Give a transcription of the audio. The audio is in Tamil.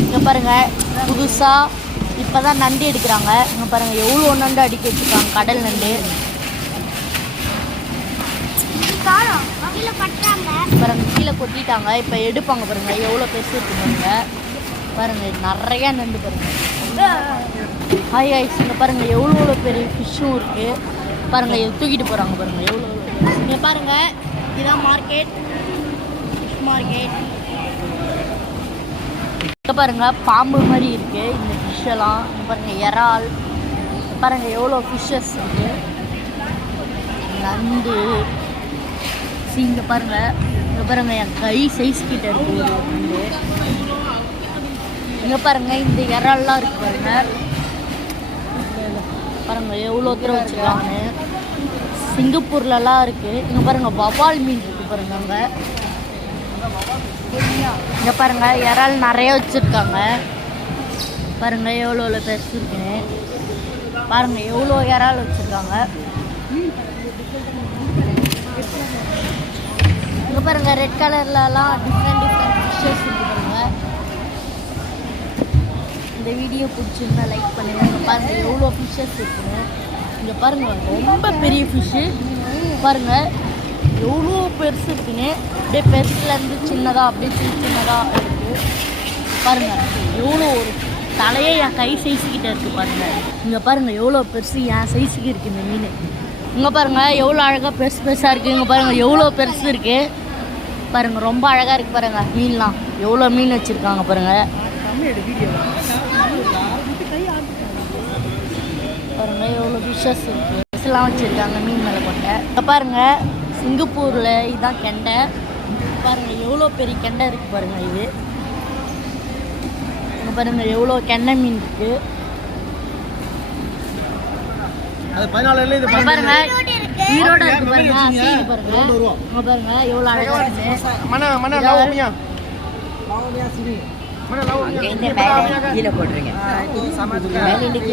இங்கே பாருங்கள் புதுசாக இப்போ தான் நண்டு எடுக்கிறாங்க. இங்கே பாருங்கள் எவ்வளோ நண்டு அடிக்க வச்சுருக்காங்க, கடல் நண்டு. பாருங்கள் கீழே கொட்டிட்டாங்க, இப்போ எடுப்பாங்க. பாருங்கள் எவ்வளோ பெருசு இருக்கு பாருங்கள். பாருங்கள் நிறையா நண்டு பாருங்கள். ஹாய் ஐஸ் இங்கே பாருங்கள் எவ்வளோ பெரிய ஃபிஷ்ஷும் இருக்குது. பாருங்கள் இது தூக்கிட்டு போகிறாங்க பாருங்கள் எவ்வளோ. இங்கே பாருங்கள் இதுதான் மார்க்கெட், ஃபிஷ் மார்க்கெட். இங்கே பாருங்கள் பாம்பு மாதிரி இருக்குது இந்த ஃபிஷ்ஷெல்லாம். இங்கே பாருங்கள் இறால், பாருங்கள் எவ்வளோ ஃபிஷ்ஷஸ் இருக்குது. நண்டு இங்கே பாருங்கள் என் கை சைஸ் கிட்ட இருக்குது ஒரு நண்டு. இங்கே பாருங்கள் இந்த இறால்லாம் இருக்குது பாருங்கள். பாருங்கள் எவ்வளோ தூரம் வச்சுருக்காங்க. சிங்கப்பூர்லலாம் இருக்குது. இங்கே பாருங்கள் வவால் மீன் இருக்குது பாருங்கள். அங்கே இங்கே பாருங்கள் இறால் நிறைய வச்சுருக்காங்க. பாருங்கள் எவ்வளோ பெருசு இருக்குன்னு. பாருங்கள் எவ்வளோ இறால் வச்சுருக்காங்க. இங்கே பாருங்கள் ரெட் கலர்லலாம் டிஃப்ரெண்ட் ஃபிஷ்ஷஸ் இருக்குது பாருங்கள். இந்த வீடியோ பிடிச்சிருந்தா லைக் பண்ணுங்கள். இங்கே பாருங்கள் எவ்வளோ ஃபிஷ்ஷஸ் இருக்குன்னு. இங்கே பாருங்கள் ரொம்ப பெரிய ஃபிஷ்ஷு. பாருங்கள் எவ்வளோ பெருசு இருக்குன்னு. அப்படியே பெருசுலேருந்து சின்னதாக அப்படியே சின்னதாக இருக்குது. பாருங்கள் எவ்வளோ ஒரு தலையே என் கை சைஸுக்கிட்ட இருக்குது பாருங்கள். இங்கே பாருங்கள் எவ்வளோ பெருசு என் சைஸுக்கு இருக்குது இந்த மீன். இங்கே பாருங்கள் எவ்வளோ அழகாக பெருசாக இருக்குது. இங்கே பாருங்கள் எவ்வளோ பெருசு இருக்குது பாருங்கள். ரொம்ப அழகாக இருக்குது பாருங்கள் மீன்லாம். எவ்வளோ மீன் வச்சுருக்காங்க பாருங்கள். பாருங்கள் எவ்வளோ ஃபிஷ்ஷஸ் இருக்குது. ஃபிஷ்ஷெல்லாம் வச்சுருக்காங்க மீன் மேலே போட்ட. இப்போ பாருங்கள் சிங்கப்பூரில் இதுதான் கெண்டை. பாருங்கள் எவ்வளோ பெரிய கெண்டை இருக்குது பாருங்கள். இது இங்கே பாருங்கள் எவ்வளோ கெண்டை மீன் இருக்குது. பாருங்கள் ஈரோடு இருக்குது பாருங்கள். சரி பாருங்கள் இங்கே பாருங்கள் எவ்வளோ அழகாக இருக்குது.